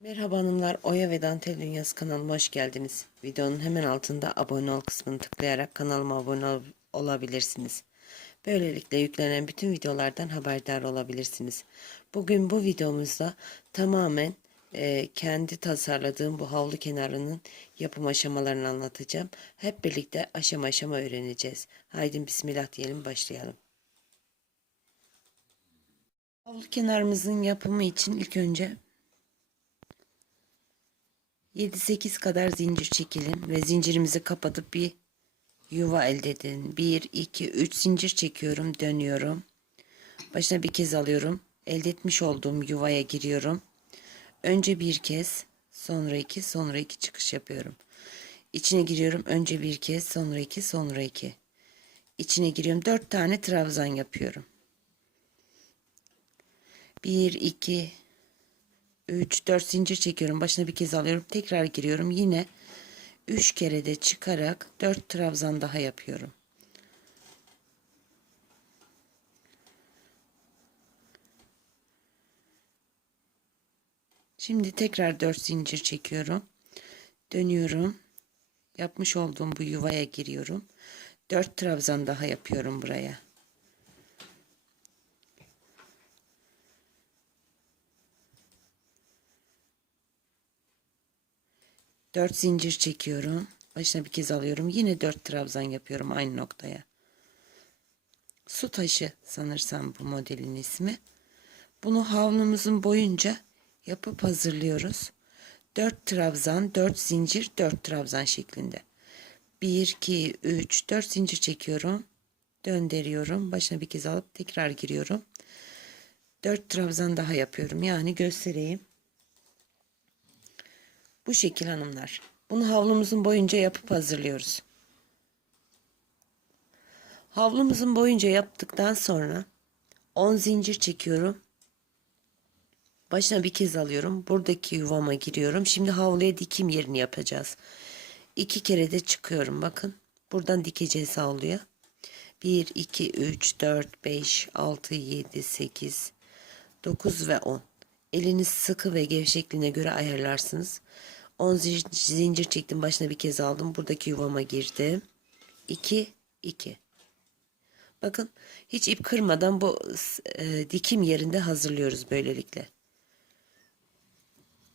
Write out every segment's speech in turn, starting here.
Merhaba hanımlar, Oya ve Dantel Dünyası kanalıma hoş geldiniz. Videonun hemen altında abone ol kısmını tıklayarak kanalıma abone ol- olabilirsiniz. Böylelikle yüklenen bütün videolardan haberdar olabilirsiniz. Bugün bu videomuzda tamamen e, kendi tasarladığım bu havlu kenarının yapım aşamalarını anlatacağım. Hep birlikte aşama aşama öğreneceğiz. Haydi bismillah diyelim başlayalım. Havlu kenarımızın yapımı için ilk önce 7-8 kadar zincir çekelim ve zincirimizi kapatıp bir yuva elde edin. 1, 2, 3 zincir çekiyorum, dönüyorum. Başına bir kez alıyorum. Elde etmiş olduğum yuvaya giriyorum. Önce bir kez, sonra iki, sonra iki çıkış yapıyorum. İçine giriyorum. Önce bir kez, sonra iki, sonra iki. İçine giriyorum. Dört tane trabzan yapıyorum. Bir, iki, 3 4 zincir çekiyorum. Başına bir kez alıyorum. Tekrar giriyorum. Yine 3 kere de çıkarak 4 trabzan daha yapıyorum. Şimdi tekrar 4 zincir çekiyorum. Dönüyorum. Yapmış olduğum bu yuvaya giriyorum. 4 trabzan daha yapıyorum buraya. Dört zincir çekiyorum. Başına bir kez alıyorum. Yine dört trabzan yapıyorum aynı noktaya. Su taşı sanırsam bu modelin ismi. Bunu havlumuzun boyunca yapıp hazırlıyoruz. Dört trabzan, dört zincir, dört trabzan şeklinde. Bir, iki, üç, dört zincir çekiyorum. Döndürüyorum. Başına bir kez alıp tekrar giriyorum. Dört trabzan daha yapıyorum. Yani göstereyim. Bu şekil hanımlar. Bunu havlumuzun boyunca yapıp hazırlıyoruz. Havlumuzun boyunca yaptıktan sonra 10 zincir çekiyorum. Başına bir kez alıyorum. Buradaki yuvama giriyorum. Şimdi havluya dikim yerini yapacağız. İki kere de çıkıyorum. Bakın. Buradan dikeceğiz havluya. 1, 2, 3, 4, 5, 6, 7, 8, 9 ve 10. Eliniz sıkı ve gevşekliğine göre ayarlarsınız. 10 zincir çektim. Başına bir kez aldım. Buradaki yuvama girdim. 2, 2. Bakın hiç ip kırmadan bu e, dikim yerinde hazırlıyoruz böylelikle.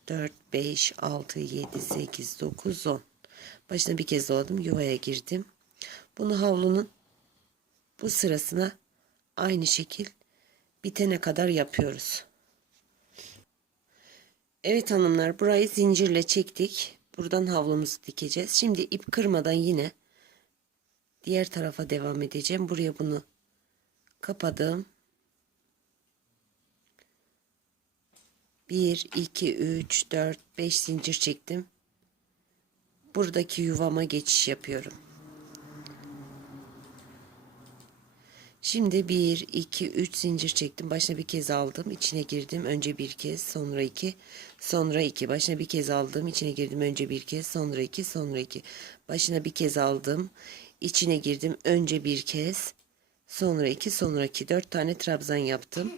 4, 5, 6, 7, 8, 9, 10. Başına bir kez doladım. Yuvaya girdim. Bunu havlunun bu sırasına aynı şekil bitene kadar yapıyoruz. Evet hanımlar burayı zincirle çektik. Buradan havlumuzu dikeceğiz. Şimdi ip kırmadan yine diğer tarafa devam edeceğim. Buraya bunu kapadım. 1, 2, 3, 4, 5 zincir çektim. Buradaki yuvama geçiş yapıyorum. Şimdi 1, 2, 3 zincir çektim. Başına bir kez aldım. içine girdim. Önce bir kez, sonra iki, sonra iki. Başına bir kez aldım. içine girdim. Önce bir kez, sonra iki, sonra iki. Başına bir kez aldım. içine girdim. Önce bir kez, sonra iki, sonra iki. Dört tane trabzan yaptım.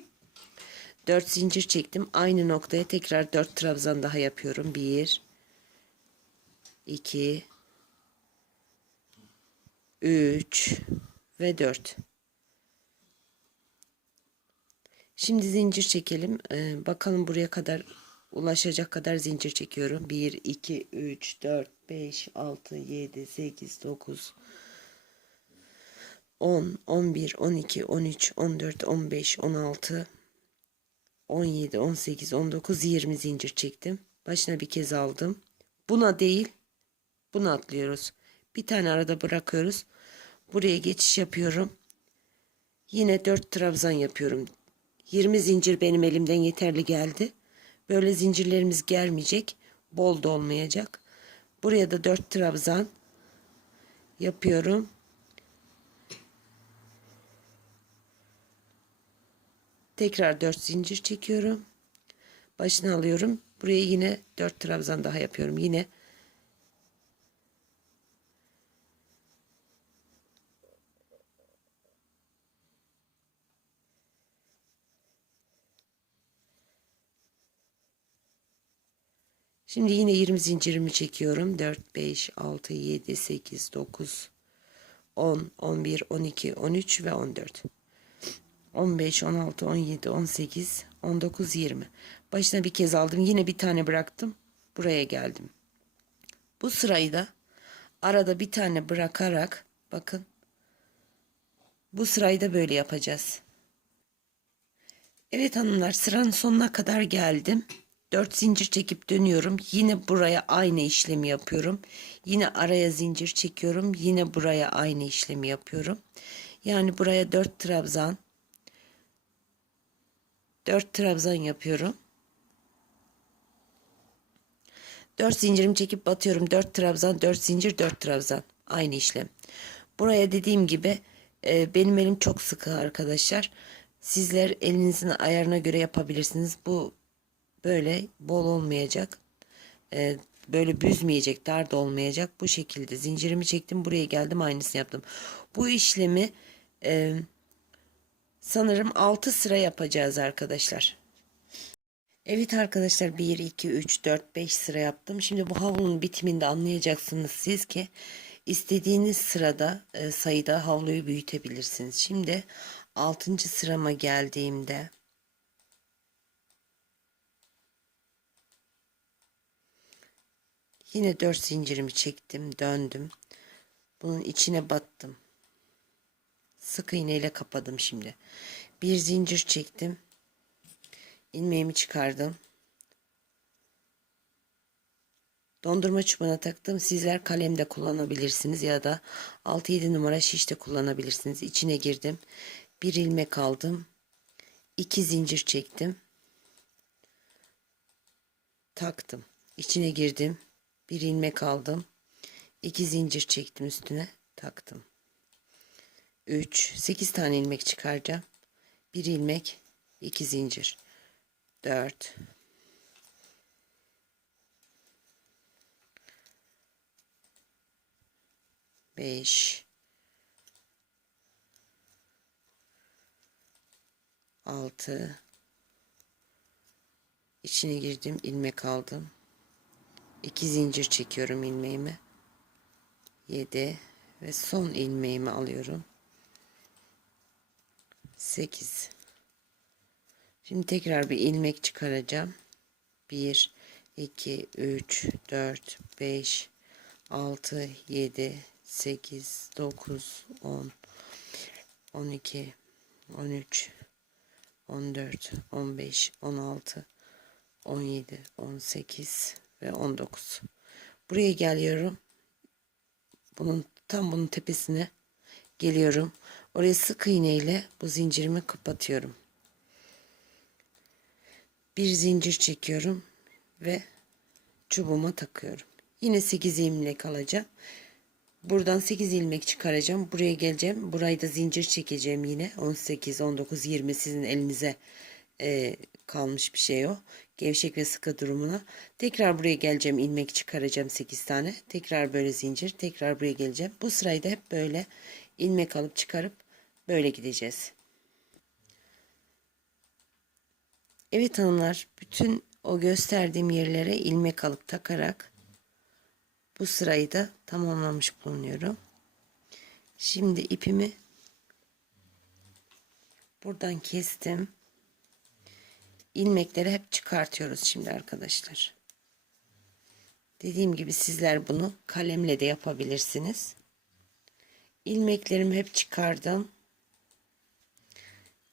Dört zincir çektim. Aynı noktaya tekrar dört trabzan daha yapıyorum. Bir, iki, üç ve dört. Şimdi zincir çekelim. Ee, bakalım buraya kadar ulaşacak kadar zincir çekiyorum. 1, 2, 3, 4, 5, 6, 7, 8, 9, 10, 11, 12, 13, 14, 15, 16, 17, 18, 19, 20 zincir çektim. Başına bir kez aldım. Buna değil, buna atlıyoruz. Bir tane arada bırakıyoruz. Buraya geçiş yapıyorum. Yine 4 trabzan yapıyorum. 20 zincir benim elimden yeterli geldi. Böyle zincirlerimiz gelmeyecek. Bol da olmayacak. Buraya da 4 trabzan yapıyorum. Tekrar 4 zincir çekiyorum. Başına alıyorum. Buraya yine 4 trabzan daha yapıyorum. Yine Şimdi yine 20 zincirimi çekiyorum. 4, 5, 6, 7, 8, 9, 10, 11, 12, 13 ve 14. 15, 16, 17, 18, 19, 20. Başına bir kez aldım. Yine bir tane bıraktım. Buraya geldim. Bu sırayı da arada bir tane bırakarak bakın. Bu sırayı da böyle yapacağız. Evet hanımlar sıranın sonuna kadar geldim. 4 zincir çekip dönüyorum. Yine buraya aynı işlemi yapıyorum. Yine araya zincir çekiyorum. Yine buraya aynı işlemi yapıyorum. Yani buraya 4 trabzan 4 trabzan yapıyorum. 4 zincirimi çekip batıyorum. 4 trabzan, 4 zincir, 4 trabzan. Aynı işlem. Buraya dediğim gibi e, benim elim çok sıkı arkadaşlar. Sizler elinizin ayarına göre yapabilirsiniz. Bu böyle bol olmayacak. E, böyle büzmeyecek, dar da olmayacak. Bu şekilde zincirimi çektim. Buraya geldim aynısını yaptım. Bu işlemi e, sanırım 6 sıra yapacağız arkadaşlar. Evet arkadaşlar 1, 2, 3, 4, 5 sıra yaptım. Şimdi bu havlunun bitiminde anlayacaksınız siz ki istediğiniz sırada e, sayıda havluyu büyütebilirsiniz. Şimdi 6. sırama geldiğimde yine 4 zincirimi çektim döndüm. Bunun içine battım. Sık iğneyle kapadım şimdi. Bir zincir çektim ilmeğimi çıkardım. Dondurma çubuğuna taktım. Sizler kalemde kullanabilirsiniz ya da 6-7 numara şişte kullanabilirsiniz. İçine girdim. Bir ilmek aldım. iki zincir çektim. Taktım. İçine girdim. Bir ilmek aldım. iki zincir çektim üstüne. Taktım. 3 8 tane ilmek çıkaracağım. Bir ilmek, iki zincir. 4 5 6 içine girdim ilmek aldım 2 zincir çekiyorum ilmeğimi. 7 ve son ilmeğimi alıyorum. 8 Şimdi tekrar bir ilmek çıkaracağım. 1, 2, 3, 4, 5, 6, 7, 8, 9, 10, 12, 13, 14, 15, 16, 17, 18 ve 19. Buraya geliyorum. Bunun tam bunun tepesine geliyorum. Oraya sık iğne ile bu zincirimi kapatıyorum bir zincir çekiyorum ve çubuğuma takıyorum. Yine 8 ilmek alacağım. Buradan 8 ilmek çıkaracağım. Buraya geleceğim. Burayı da zincir çekeceğim yine. 18, 19, 20 sizin elinize e, kalmış bir şey o. Gevşek ve sıkı durumuna. Tekrar buraya geleceğim. ilmek çıkaracağım 8 tane. Tekrar böyle zincir. Tekrar buraya geleceğim. Bu sırayı da hep böyle ilmek alıp çıkarıp böyle gideceğiz. Evet hanımlar bütün o gösterdiğim yerlere ilmek alıp takarak bu sırayı da tamamlamış bulunuyorum. Şimdi ipimi buradan kestim. İlmekleri hep çıkartıyoruz şimdi arkadaşlar. Dediğim gibi sizler bunu kalemle de yapabilirsiniz. İlmeklerimi hep çıkardım.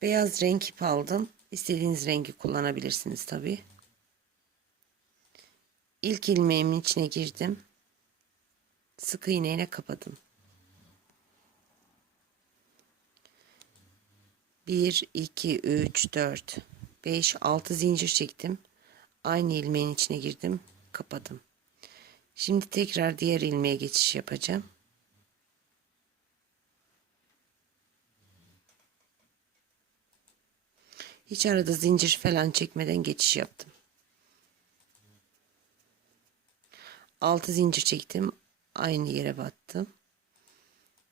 Beyaz renk ip aldım. İstediğiniz rengi kullanabilirsiniz tabi. İlk ilmeğimin içine girdim. Sık iğneyle kapadım. 1 2 3 4 5 6 zincir çektim. Aynı ilmeğin içine girdim, kapadım. Şimdi tekrar diğer ilmeğe geçiş yapacağım. Hiç arada zincir falan çekmeden geçiş yaptım. 6 zincir çektim. Aynı yere battım.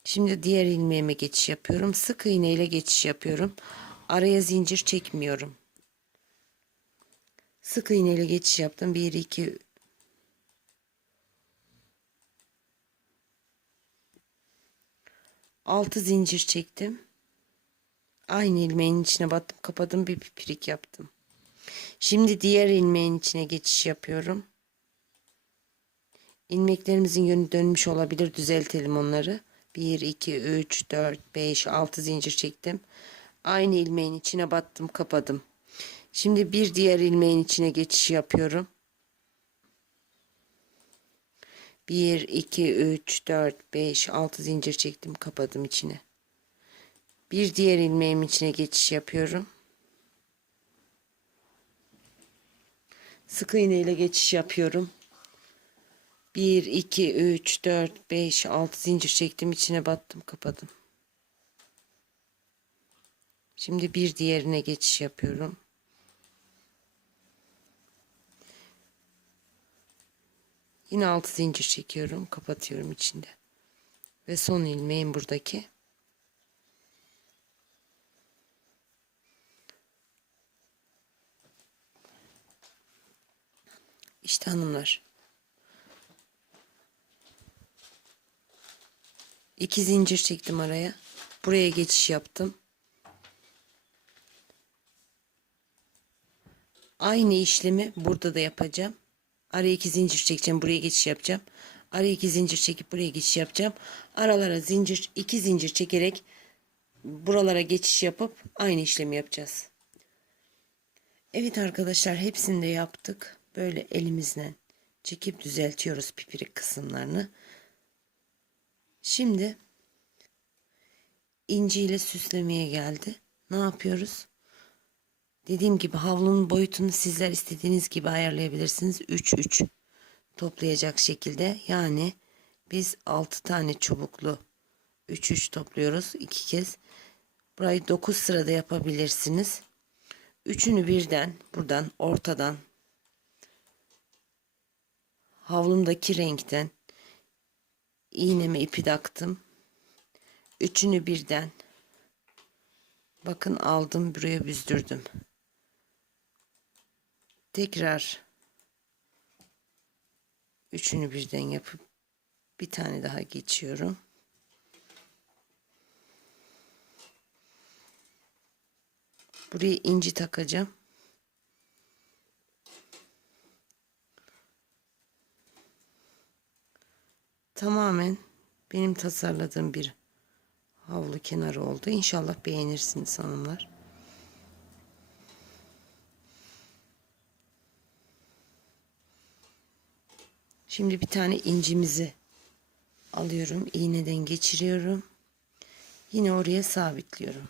Şimdi diğer ilmeğime geçiş yapıyorum. Sık iğne ile geçiş yapıyorum. Araya zincir çekmiyorum. Sık iğne geçiş yaptım. 1 2 6 zincir çektim. Aynı ilmeğin içine battım, kapadım, bir pipirik yaptım. Şimdi diğer ilmeğin içine geçiş yapıyorum. İlmeklerimizin yönü dönmüş olabilir. Düzeltelim onları. 1 2 3 4 5 6 zincir çektim. Aynı ilmeğin içine battım, kapadım. Şimdi bir diğer ilmeğin içine geçiş yapıyorum. 1, 2, 3, 4, 5, 6 zincir çektim, kapadım içine. Bir diğer ilmeğim içine geçiş yapıyorum. Sık iğne ile geçiş yapıyorum. 1, 2, 3, 4, 5, 6 zincir çektim. içine battım. Kapadım. Şimdi bir diğerine geçiş yapıyorum. Yine 6 zincir çekiyorum. Kapatıyorum içinde. Ve son ilmeğim buradaki. İşte hanımlar. İki zincir çektim araya. Buraya geçiş yaptım. Aynı işlemi burada da yapacağım. Araya iki zincir çekeceğim. Buraya geçiş yapacağım. Araya iki zincir çekip buraya geçiş yapacağım. Aralara zincir, iki zincir çekerek buralara geçiş yapıp aynı işlemi yapacağız. Evet arkadaşlar hepsini de yaptık. Böyle elimizle çekip düzeltiyoruz pipirik kısımlarını. Şimdi inciyle süslemeye geldi. Ne yapıyoruz? Dediğim gibi havlunun boyutunu sizler istediğiniz gibi ayarlayabilirsiniz. 3 3 toplayacak şekilde. Yani biz 6 tane çubuklu 3 3 topluyoruz iki kez. Burayı 9 sırada yapabilirsiniz. Üçünü birden buradan ortadan havlumdaki renkten iğneme ipi taktım. Üçünü birden bakın aldım buraya büzdürdüm. Tekrar üçünü birden yapıp bir tane daha geçiyorum. Buraya inci takacağım. Tamamen benim tasarladığım bir havlu kenarı oldu. İnşallah beğenirsiniz hanımlar. Şimdi bir tane incimizi alıyorum. iğneden geçiriyorum. Yine oraya sabitliyorum.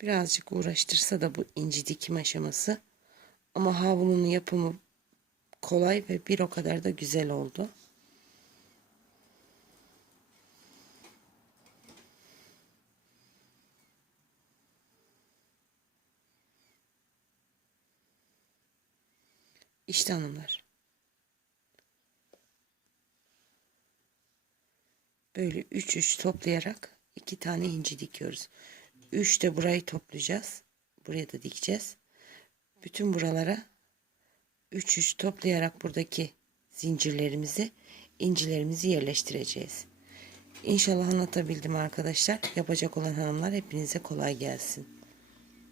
Birazcık uğraştırsa da bu inci dikim aşaması. Ama havlunun yapımı kolay ve bir o kadar da güzel oldu. İşte hanımlar. Böyle 3 3 toplayarak iki tane inci dikiyoruz. 3 de burayı toplayacağız. Buraya da dikeceğiz. Bütün buralara 3 3 toplayarak buradaki zincirlerimizi, incilerimizi yerleştireceğiz. İnşallah anlatabildim arkadaşlar. Yapacak olan hanımlar hepinize kolay gelsin.